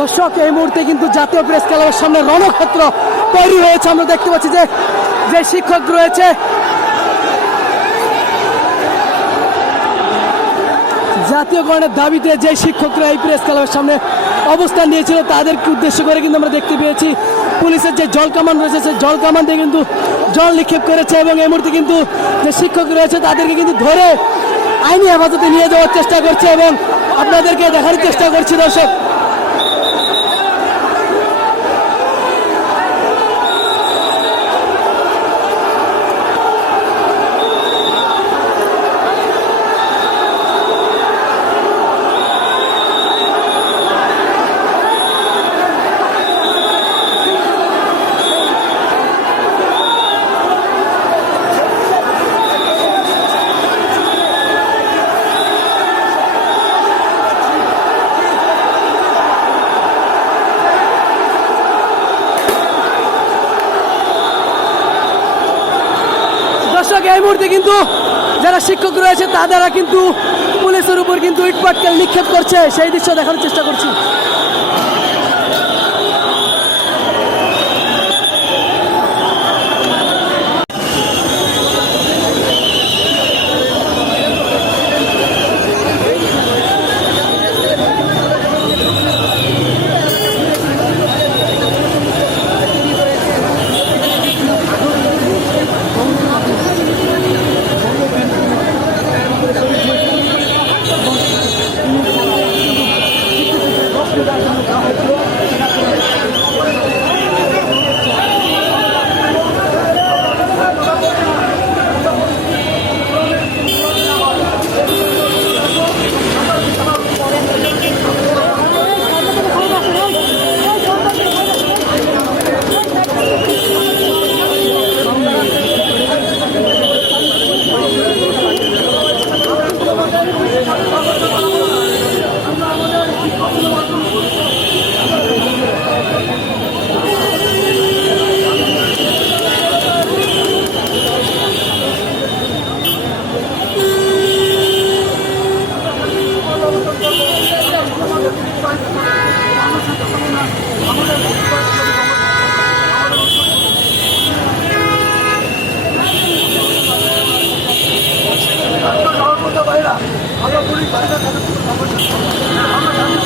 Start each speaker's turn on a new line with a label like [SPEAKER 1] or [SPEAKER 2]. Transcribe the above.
[SPEAKER 1] দর্শক, এই মুহূর্তে কিন্তু জাতীয় প্রেস ক্লাবের সামনে রণক্ষেত্র তৈরি হয়েছে। আমরা দেখতে পাচ্ছি যে যে শিক্ষক রয়েছে। জাতীয়করণের দাবিতে যে শিক্ষকরা এই প্রেস ক্লাবের সামনে অবস্থান নিয়েছিল, তাদেরকে উদ্দেশ্য করে কিন্তু আমরা দেখতে পেয়েছি, পুলিশের যে জল কামান রয়েছে, সেই জল কামান দিয়ে কিন্তু জল নিক্ষেপ করেছে এবং এই মুহূর্তে কিন্তু যে শিক্ষক রয়েছে, তাদেরকে কিন্তু ধরে আইনি হেফাজতে নিয়ে যাওয়ার চেষ্টা করছে এবং আপনাদেরকে দেখার চেষ্টা করছি দর্শক। দর্শক এই মুহূর্তে কিন্তু যারা শিক্ষক রয়েছে তারা কিন্তু পুলিশের উপর কিন্তু ইটপাটকেল নিক্ষেপ করছে। সেই দৃশ্য দেখানোর চেষ্টা করছি। আমরা